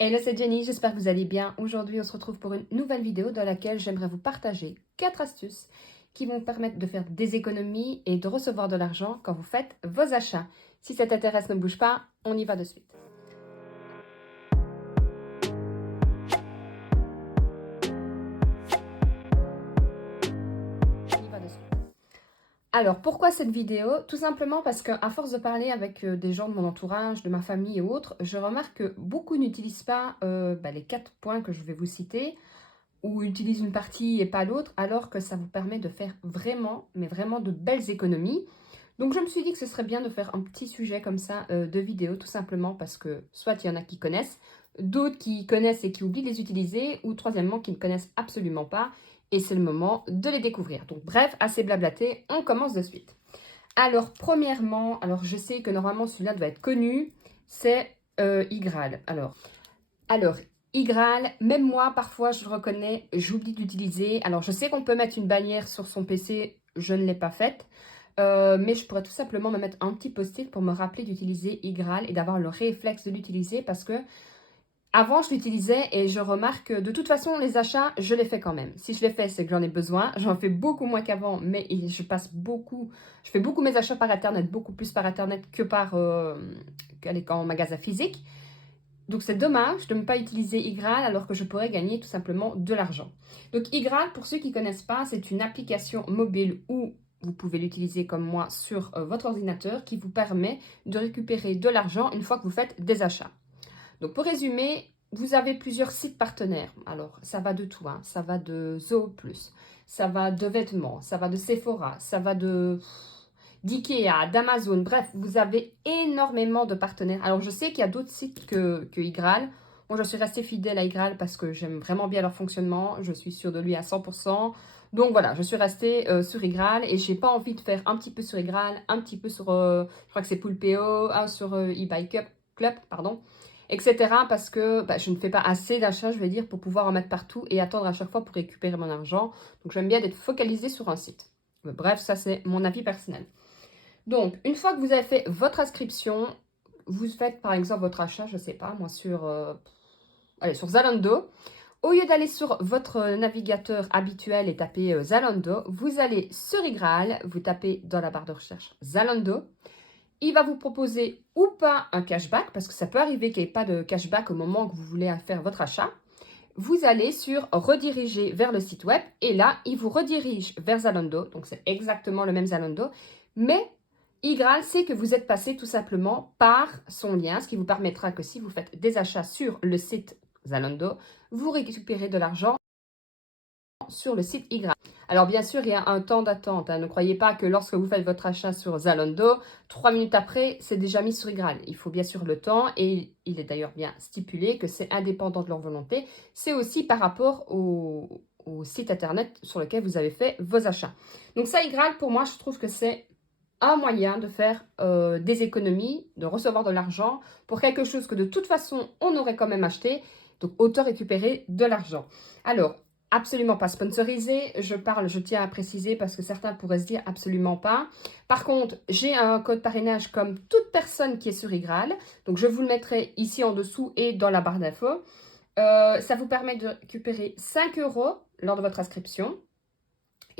Hello, c'est Jenny, j'espère que vous allez bien. Aujourd'hui, on se retrouve pour une nouvelle vidéo dans laquelle j'aimerais vous partager 4 astuces qui vont vous permettre de faire des économies et de recevoir de l'argent quand vous faites vos achats. Si ça t'intéresse, ne bouge pas, on y va de suite. Alors, pourquoi cette vidéo? Tout simplement parce qu'à force de parler avec des gens de mon entourage, de ma famille et autres, je remarque que beaucoup n'utilisent pas les 4 points que je vais vous citer, ou utilisent une partie et pas l'autre, alors que ça vous permet de faire vraiment, mais vraiment de belles économies. Donc je me suis dit que ce serait bien de faire un petit sujet comme ça de vidéo, tout simplement parce que soit il y en a qui connaissent, d'autres qui connaissent et qui oublient de les utiliser, ou troisièmement qui ne connaissent absolument pas, et c'est le moment de les découvrir. Donc bref, assez blablaté, on commence de suite. Alors premièrement, alors je sais que normalement celui-là doit être connu, c'est iGraal. Alors, iGraal, même moi, parfois, je le reconnais, j'oublie d'utiliser. Alors, je sais qu'on peut mettre une bannière sur son PC, je ne l'ai pas faite. Mais je pourrais tout simplement me mettre un petit post-it pour me rappeler d'utiliser iGraal et d'avoir le réflexe de l'utiliser parce que avant, je l'utilisais et je remarque que de toute façon, les achats, je les fais quand même. Si je les fais, c'est que j'en ai besoin. J'en fais beaucoup moins qu'avant, mais je fais beaucoup mes achats par Internet, beaucoup plus par Internet que qu'aller en magasin physique. Donc c'est dommage de ne pas utiliser iGraal alors que je pourrais gagner tout simplement de l'argent. Donc iGraal, pour ceux qui ne connaissent pas, c'est une application mobile où vous pouvez l'utiliser comme moi sur votre ordinateur qui vous permet de récupérer de l'argent une fois que vous faites des achats. Donc pour résumer, vous avez plusieurs sites partenaires. Alors ça va de tout, hein. Ça va de Zooplus, ça va de vêtements, ça va de Sephora, ça va d'IKEA, d'Amazon, bref, vous avez énormément de partenaires. Alors, je sais qu'il y a d'autres sites que iGraal. Moi, je suis restée fidèle à iGraal parce que j'aime vraiment bien leur fonctionnement. Je suis sûre de lui à 100%. Donc, voilà, je suis restée sur iGraal et j'ai pas envie de faire un petit peu sur iGraal, un petit peu sur, je crois que c'est Poolpeo, sur eBay Club, pardon, etc. Parce que je ne fais pas assez d'achats, je vais dire, pour pouvoir en mettre partout et attendre à chaque fois pour récupérer mon argent. Donc, j'aime bien d'être focalisée sur un site. Bref, ça, c'est mon avis personnel. Donc, une fois que vous avez fait votre inscription, vous faites par exemple votre achat, je ne sais pas, moi sur Zalando. Au lieu d'aller sur votre navigateur habituel et taper Zalando, vous allez sur iGraal, vous tapez dans la barre de recherche Zalando. Il va vous proposer ou pas un cashback, parce que ça peut arriver qu'il n'y ait pas de cashback au moment que vous voulez faire votre achat. Vous allez sur rediriger vers le site web et là, il vous redirige vers Zalando. Donc, c'est exactement le même Zalando, mais iGraal sait que vous êtes passé tout simplement par son lien, ce qui vous permettra que si vous faites des achats sur le site Zalando, vous récupérez de l'argent sur le site iGraal. Alors bien sûr, il y a un temps d'attente. Ne croyez pas que lorsque vous faites votre achat sur Zalando, 3 minutes après, c'est déjà mis sur iGraal. Il faut bien sûr le temps et il est d'ailleurs bien stipulé que c'est indépendant de leur volonté. C'est aussi par rapport au site internet sur lequel vous avez fait vos achats. Donc ça, iGraal, pour moi, je trouve que c'est un moyen de faire des économies, de recevoir de l'argent pour quelque chose que de toute façon, on aurait quand même acheté. Donc, autant récupérer de l'argent. Alors, absolument pas sponsorisé. Je tiens à préciser parce que certains pourraient se dire absolument pas. Par contre, j'ai un code parrainage comme toute personne qui est sur iGraal. Donc, je vous le mettrai ici en dessous et dans la barre d'infos. Ça vous permet de récupérer 5 € lors de votre inscription.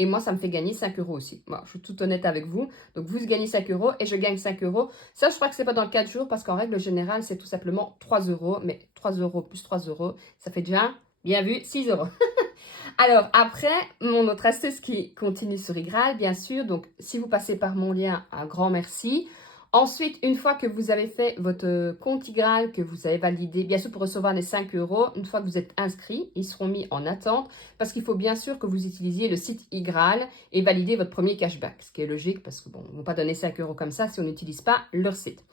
Et moi, ça me fait gagner 5 € aussi. Bon, je suis toute honnête avec vous. Donc, vous gagnez 5 € et je gagne 5 €. Ça, je crois que c'est pas dans 4 jours parce qu'en règle générale, c'est tout simplement 3 €. Mais 3 € plus 3 €, ça fait déjà, bien vu, 6 €. Alors, après, mon autre astuce qui continue sur iGraal, bien sûr. Donc, si vous passez par mon lien, un grand merci. Ensuite, une fois que vous avez fait votre compte iGraal, que vous avez validé, bien sûr pour recevoir les 5 €, une fois que vous êtes inscrit, ils seront mis en attente parce qu'il faut bien sûr que vous utilisiez le site iGraal et valider votre premier cashback, ce qui est logique parce que bon, ils ne vont pas donner 5 € comme ça si on n'utilise pas leur site.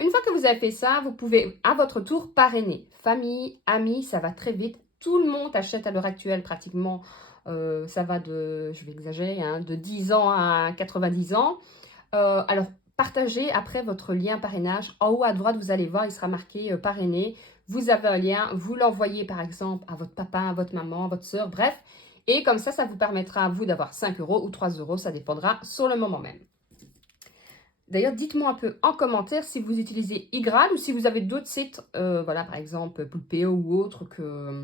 Une fois que vous avez fait ça, vous pouvez à votre tour parrainer. Famille, amis, ça va très vite. Tout le monde achète à l'heure actuelle pratiquement, ça va de, je vais exagérer, hein, de 10 ans à 90 ans. Alors, partagez après votre lien parrainage. En haut à droite, vous allez voir, il sera marqué parrainé. Vous avez un lien, vous l'envoyez par exemple à votre papa, à votre maman, à votre soeur, bref. Et comme ça vous permettra à vous d'avoir 5 € ou 3 €, ça dépendra sur le moment même. D'ailleurs, dites-moi un peu en commentaire si vous utilisez iGrad ou si vous avez d'autres sites, voilà, par exemple Poulpeo ou autres que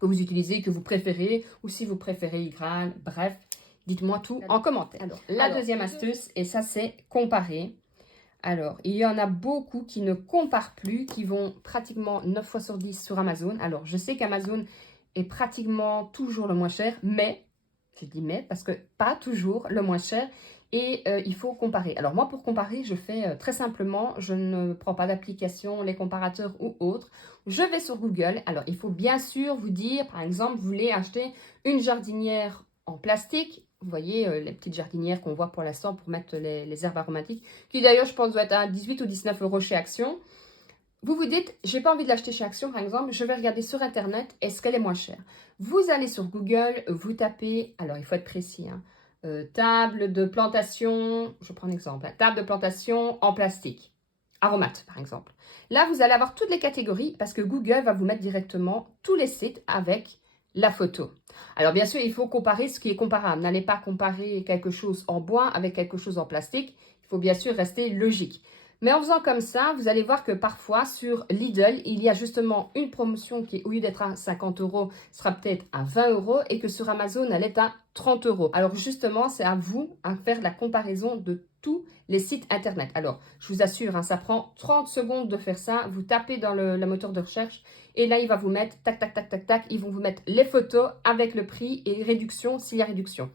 vous utilisez, que vous préférez, ou si vous préférez iGrad, bref, dites-moi tout en commentaire. Alors, la deuxième astuce, et ça c'est comparer. Alors, il y en a beaucoup qui ne comparent plus, qui vont pratiquement 9 fois sur 10 sur Amazon. Alors, je sais qu'Amazon est pratiquement toujours le moins cher, mais, je dis mais, parce que pas toujours le moins cher, et il faut comparer. Alors, moi, pour comparer, je fais très simplement, je ne prends pas d'application, les comparateurs ou autres. Je vais sur Google. Alors, il faut bien sûr vous dire, par exemple, vous voulez acheter une jardinière en plastique. Vous voyez, les petites jardinières qu'on voit pour l'instant pour mettre les herbes aromatiques, qui d'ailleurs, je pense, doit être à 18 ou 19 euros chez Action. Vous vous dites, j'ai pas envie de l'acheter chez Action, par exemple, je vais regarder sur Internet, est-ce qu'elle est moins chère? Vous allez sur Google, vous tapez, alors il faut être précis, hein, table de plantation, je prends un exemple, table de plantation en plastique, aromate par exemple. Là, vous allez avoir toutes les catégories parce que Google va vous mettre directement tous les sites avec la photo. Alors bien sûr, il faut comparer ce qui est comparable. N'allez pas comparer quelque chose en bois avec quelque chose en plastique. Il faut bien sûr rester logique. Mais en faisant comme ça, vous allez voir que parfois sur Lidl, il y a justement une promotion qui, au lieu d'être à 50 euros, sera peut-être à 20 euros et que sur Amazon, elle est à 30 euros. Alors justement, c'est à vous à faire la comparaison de tous les sites internet. Alors, je vous assure, hein, ça prend 30 secondes de faire ça. Vous tapez dans le moteur de recherche et là, il va vous mettre tac, tac, tac, tac, tac. Ils vont vous mettre les photos avec le prix et réduction s'il y a réduction.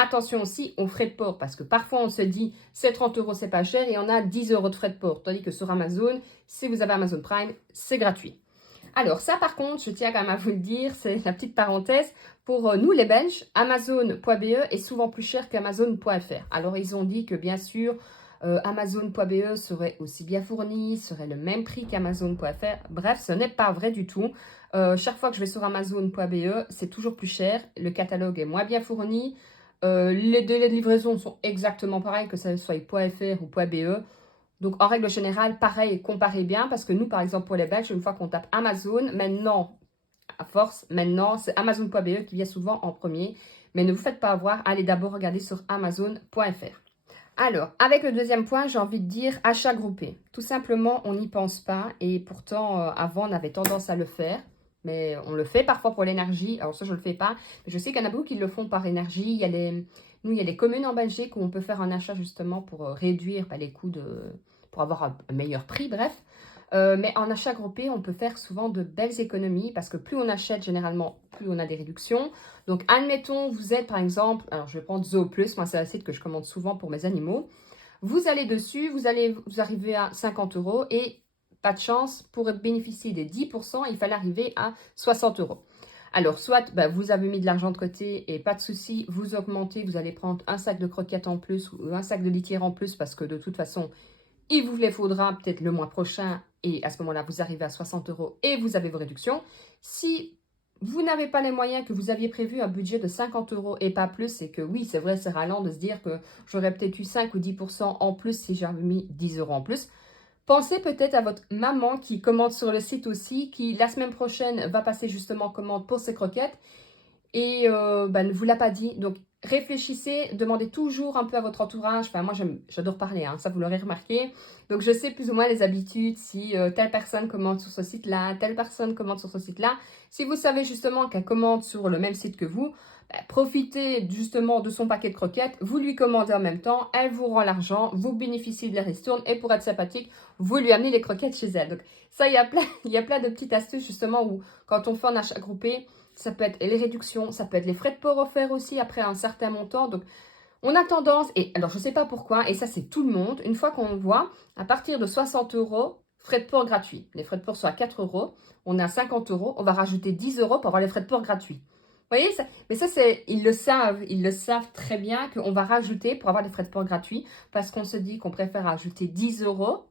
Attention aussi aux frais de port parce que parfois on se dit c'est 30 euros, c'est pas cher et on a 10 euros de frais de port. Tandis que sur Amazon, si vous avez Amazon Prime, c'est gratuit. Alors ça par contre, je tiens quand même à vous le dire, c'est la petite parenthèse, pour nous les Belges, Amazon.be est souvent plus cher qu'Amazon.fr. Alors ils ont dit que bien sûr, Amazon.be serait aussi bien fourni, serait le même prix qu'Amazon.fr. Bref, ce n'est pas vrai du tout. Chaque fois que je vais sur Amazon.be, c'est toujours plus cher, le catalogue est moins bien fourni. Les délais de livraison sont exactement pareils, que ce soit .fr ou .be. Donc, en règle générale, pareil, comparez bien, parce que nous, par exemple, pour les Belges, une fois qu'on tape Amazon, maintenant, à force, maintenant, c'est Amazon.be qui vient souvent en premier. Mais ne vous faites pas avoir, allez d'abord regarder sur Amazon.fr. Alors, avec le deuxième point, j'ai envie de dire achat groupé. Tout simplement, on n'y pense pas, et pourtant, avant, on avait tendance à le faire. Mais on le fait parfois pour l'énergie. Alors ça, je ne le fais pas. Mais je sais qu'il y en a beaucoup qui le font par énergie. Nous, il y a les communes en Belgique où on peut faire un achat justement pour réduire les coûts pour avoir un meilleur prix, bref. Mais en achat groupé, on peut faire souvent de belles économies parce que plus on achète, généralement, plus on a des réductions. Donc, admettons, vous êtes par exemple, alors je vais prendre Zooplus, moi c'est un site que je commande souvent pour mes animaux. Vous allez dessus, vous arrivez à 50 euros et pas de chance, pour bénéficier des 10%, il fallait arriver à 60 euros. Alors, soit vous avez mis de l'argent de côté et pas de souci, vous augmentez, vous allez prendre un sac de croquettes en plus ou un sac de litière en plus parce que de toute façon, il vous les faudra peut-être le mois prochain et à ce moment-là, vous arrivez à 60 euros et vous avez vos réductions. Si vous n'avez pas les moyens, que vous aviez prévu un budget de 50 euros et pas plus, c'est que oui, c'est vrai, c'est ralent de se dire que j'aurais peut-être eu 5 ou 10% en plus si j'avais mis 10 euros en plus. Pensez peut-être à votre maman qui commande sur le site aussi, qui la semaine prochaine va passer justement commande pour ses croquettes et ne vous l'a pas dit. Donc, réfléchissez, demandez toujours un peu à votre entourage. Enfin, moi, j'adore parler, hein, ça vous l'aurez remarqué. Donc, je sais plus ou moins les habitudes, si telle personne commande sur ce site-là, telle personne commande sur ce site-là. Si vous savez justement qu'elle commande sur le même site que vous, profitez justement de son paquet de croquettes, vous lui commandez en même temps, elle vous rend l'argent, vous bénéficiez de la ristourne et pour être sympathique, vous lui amenez les croquettes chez elle. Donc, ça, il y a plein de petites astuces justement où quand on fait un achat groupé, ça peut être les réductions, ça peut être les frais de port offerts aussi après un certain montant. Donc, on a tendance, et alors je ne sais pas pourquoi, et ça c'est tout le monde, une fois qu'on voit, à partir de 60 euros, frais de port gratuits. Les frais de port sont à 4 euros, on a 50 euros, on va rajouter 10 euros pour avoir les frais de port gratuits. Vous voyez, ça, mais ça, ils le savent très bien qu'on va rajouter pour avoir les frais de port gratuits, parce qu'on se dit qu'on préfère rajouter 10 euros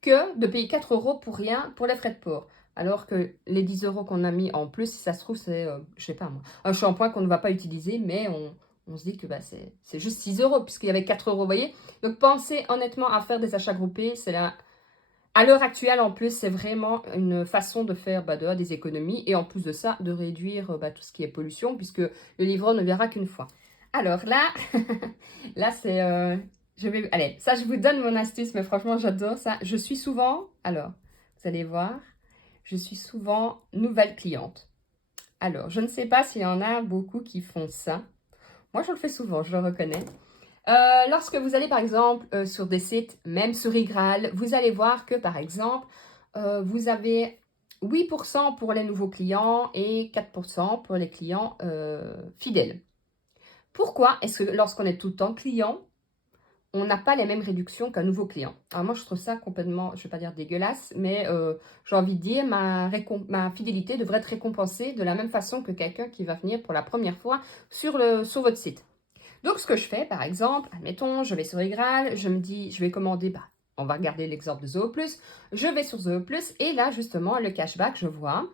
que de payer 4 euros pour rien pour les frais de port. Alors que les 10 euros qu'on a mis en plus, si ça se trouve, c'est, je sais pas moi, un shampoing qu'on ne va pas utiliser, mais on se dit que c'est juste 6 euros, puisqu'il y avait 4 euros, vous voyez. Donc, pensez honnêtement à faire des achats groupés. À l'heure actuelle, en plus, c'est vraiment une façon de faire des économies et en plus de ça, de réduire tout ce qui est pollution, puisque le livreur ne viendra qu'une fois. Alors là, là c'est Allez, ça, je vous donne mon astuce, mais franchement, j'adore ça. Je suis souvent, alors, vous allez voir, je suis souvent nouvelle cliente. Alors, je ne sais pas s'il y en a beaucoup qui font ça. Moi, je le fais souvent, je le reconnais. Lorsque vous allez, par exemple, sur des sites, même sur Igral, vous allez voir que, par exemple, vous avez 8% pour les nouveaux clients et 4% pour les clients fidèles. Pourquoi est-ce que lorsqu'on est tout le temps client, on n'a pas les mêmes réductions qu'un nouveau client? Alors moi, je trouve ça complètement, je ne vais pas dire dégueulasse, mais j'ai envie de dire, ma fidélité devrait être récompensée de la même façon que quelqu'un qui va venir pour la première fois sur votre site. Donc, ce que je fais, par exemple, admettons, je vais sur Igral, je me dis, je vais commander, on va regarder l'exemple de Zooplus, je vais sur Zooplus, et là, justement, le cashback, je vois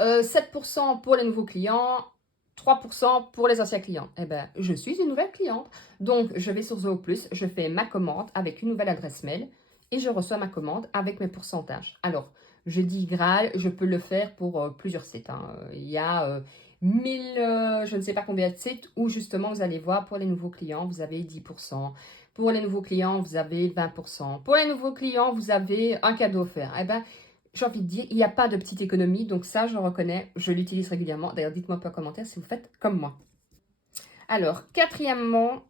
7% pour les nouveaux clients, 3% pour les anciens clients. Eh bien, je suis une nouvelle cliente. Donc, je vais sur Zooplus, je fais ma commande avec une nouvelle adresse mail et je reçois ma commande avec mes pourcentages. Alors, je dis Graal, je peux le faire pour plusieurs sites. Il y a 1000, je ne sais pas combien de sites où justement vous allez voir pour les nouveaux clients, vous avez 10%. Pour les nouveaux clients, vous avez 20%. Pour les nouveaux clients, vous avez un cadeau offert. Eh bien, j'ai envie de dire, il n'y a pas de petite économie, donc ça, je reconnais, je l'utilise régulièrement. D'ailleurs, dites-moi pas en commentaire si vous faites comme moi. Alors, quatrièmement,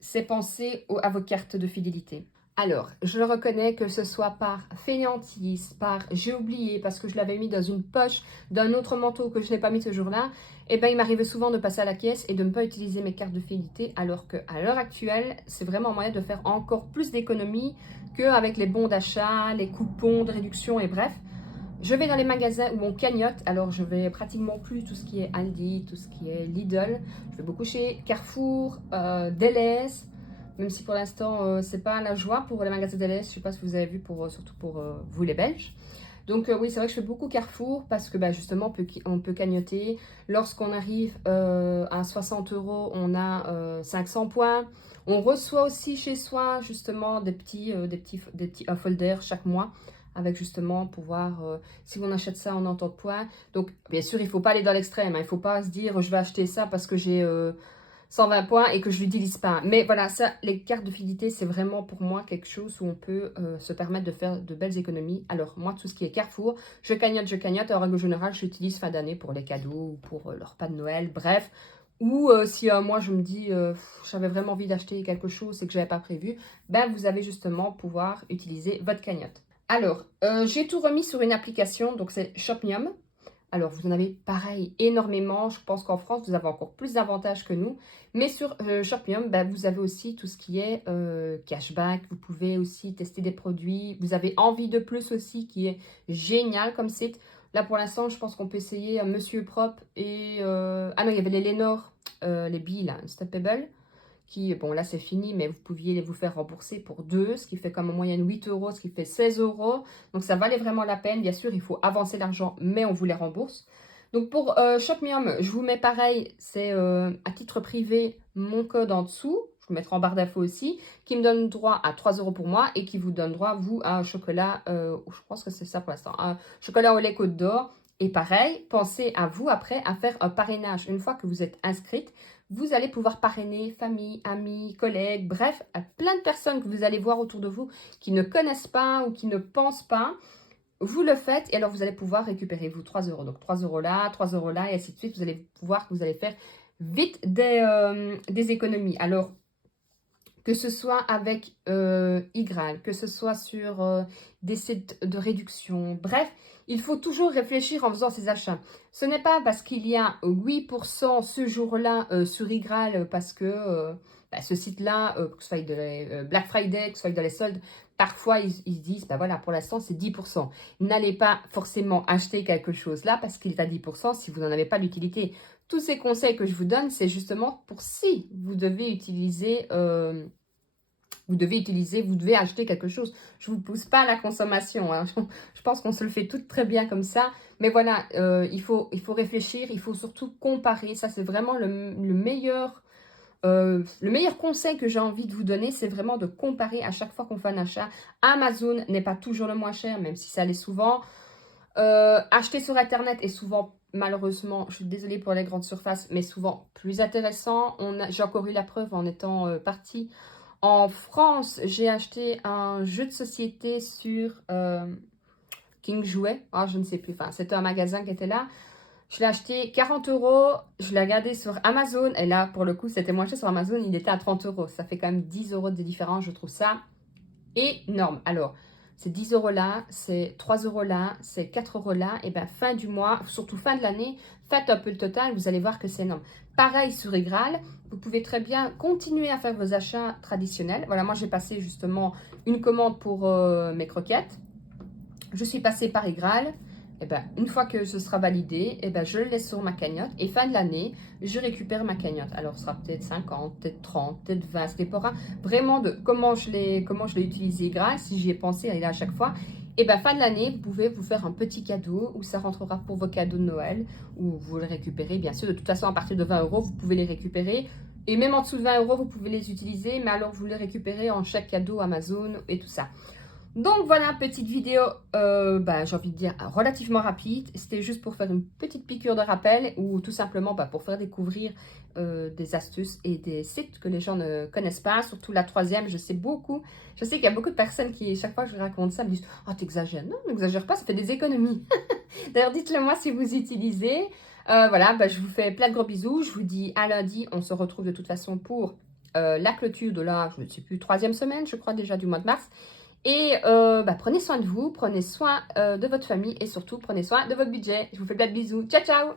c'est penser à vos cartes de fidélité. Alors, je le reconnais que ce soit par fainéantise, par j'ai oublié parce que je l'avais mis dans une poche d'un autre manteau que je n'ai pas mis ce jour-là, eh bien, il m'arrivait souvent de passer à la caisse et de ne pas utiliser mes cartes de fidélité, alors qu'à l'heure actuelle, c'est vraiment un moyen de faire encore plus d'économies qu'avec les bons d'achat, les coupons de réduction et bref. Je vais dans les magasins où on cagnotte, alors je vais pratiquement plus tout ce qui est Aldi, tout ce qui est Lidl. Je vais beaucoup chez Carrefour, Delhaize, même si pour l'instant c'est pas la joie pour les magasins Delhaize. Je sais pas si vous avez vu, surtout pour vous les Belges. Donc oui, c'est vrai que je fais beaucoup Carrefour parce que justement on peut cagnotter. Lorsqu'on arrive à 60 €, on a 500 points. On reçoit aussi chez soi justement des petits folders chaque mois avec justement pouvoir, si on achète ça en entente points. Donc bien sûr, il ne faut pas aller dans l'extrême. Il ne faut pas se dire je vais acheter ça parce que j'ai 120 points et que je ne l'utilise pas. Mais voilà, ça, les cartes de fidélité, c'est vraiment pour moi quelque chose où on peut se permettre de faire de belles économies. Alors moi, tout ce qui est Carrefour, je cagnotte. En règle générale, j'utilise fin d'année pour les cadeaux ou pour le repas de Noël, bref. Ou si moi je me dis j'avais vraiment envie d'acheter quelque chose et que je n'avais pas prévu, vous allez justement pouvoir utiliser votre cagnotte. Alors, j'ai tout remis sur une application, donc c'est Shopmium. Alors, vous en avez pareil énormément. Je pense qu'en France, vous avez encore plus d'avantages que nous. Mais sur Shopmium, vous avez aussi tout ce qui est cashback. Vous pouvez aussi tester des produits. Vous avez Envie de plus aussi, qui est génial comme site. Là, pour l'instant, je pense qu'on peut essayer Monsieur Propre et... Ah non, il y avait les Lénore, les billes, là, Unstoppable qui, bon là c'est fini, mais vous pouviez vous faire rembourser pour 2, ce qui fait comme en moyenne 8 €, ce qui fait 16 €. Donc ça valait vraiment la peine. Bien sûr, il faut avancer l'argent, mais on vous les rembourse. Donc pour Shopmium, je vous mets pareil, c'est à titre privé mon code en dessous. Je vous mettrai en barre d'infos aussi, qui me donne droit à 3 € pour moi et qui vous donne droit, vous, à un chocolat, je pense que c'est ça pour l'instant, un chocolat au lait Côte d'Or. Et pareil, pensez à vous après à faire un parrainage. Une fois que vous êtes inscrite, vous allez pouvoir parrainer famille, amis, collègues, bref, à plein de personnes que vous allez voir autour de vous qui ne connaissent pas ou qui ne pensent pas. Vous le faites et alors vous allez pouvoir récupérer vous 3 €. Donc 3 € là, 3 € là et ainsi de suite. Vous allez pouvoir, vous allez faire vite des économies. Alors, que ce soit avec Igral, que ce soit sur des sites de réduction. Bref, il faut toujours réfléchir en faisant ses achats. Ce n'est pas parce qu'il y a 8% ce jour-là sur Igral, parce que ce site-là, que ce soit avec Black Friday, que ce soit dans les soldes, parfois ils se disent, voilà, pour l'instant c'est 10%. N'allez pas forcément acheter quelque chose là parce qu'il est à 10% si vous n'en avez pas l'utilité. Tous ces conseils que je vous donne, c'est justement pour si vous devez utiliser, vous devez acheter quelque chose. Je ne vous pousse pas à la consommation. Hein. Je pense qu'on se le fait tout très bien comme ça. Mais voilà, il faut réfléchir, il faut surtout comparer. Ça, c'est vraiment le meilleur conseil que j'ai envie de vous donner, c'est vraiment de comparer à chaque fois qu'on fait un achat. Amazon n'est pas toujours le moins cher, même si ça l'est souvent. Acheter sur Internet est souvent, malheureusement, je suis désolée pour les grandes surfaces, mais souvent plus intéressant. J'ai encore eu la preuve en étant partie En France, j'ai acheté un jeu de société sur King Jouet. Ah, je ne sais plus. Enfin, c'était un magasin qui était là. Je l'ai acheté 40 euros. Je l'ai regardé sur Amazon. Et là, pour le coup, c'était moins cher sur Amazon. Il était à 30 euros. Ça fait quand même 10 euros de différence. Je trouve ça énorme. Alors, c'est 10 euros là, c'est 3 euros là, c'est 4 euros là. Et bien, fin du mois, surtout fin de l'année, faites un peu le total. Vous allez voir que c'est énorme. Pareil sur Igral. Vous pouvez très bien continuer à faire vos achats traditionnels. Voilà, moi, j'ai passé justement une commande pour mes croquettes. Je suis passée par Igral. Et ben, une fois que ce sera validé, et ben, je le laisse sur ma cagnotte. Et fin de l'année, je récupère ma cagnotte. Alors, ce sera peut-être 50, peut-être 30, peut-être 20. Ça dépendra vraiment de comment je l'ai utilisé Igral, si j'y ai pensé à chaque fois. Et ben, fin de l'année, vous pouvez vous faire un petit cadeau où ça rentrera pour vos cadeaux de Noël, où vous le récupérez. Bien sûr, de toute façon, à partir de 20 euros, vous pouvez les récupérer. Et même en dessous de 20 euros, vous pouvez les utiliser. Mais alors, vous les récupérez en chèque cadeau Amazon et tout ça. Donc voilà, petite vidéo, j'ai envie de dire relativement rapide. C'était juste pour faire une petite piqûre de rappel ou tout simplement pour faire découvrir des astuces et des sites que les gens ne connaissent pas. Surtout la troisième, je sais qu'il y a beaucoup de personnes qui, chaque fois que je raconte ça, me disent « Oh, t'exagères ». Non, n'exagère pas, ça fait des économies. D'ailleurs, dites-le moi si vous utilisez. Voilà, je vous fais plein de gros bisous. Je vous dis à lundi, on se retrouve de toute façon pour la clôture de la, je ne sais plus, troisième semaine, je crois déjà du mois de mars. Et prenez soin de vous, prenez soin de votre famille et surtout prenez soin de votre budget. Je vous fais plein de bisous. Ciao, ciao!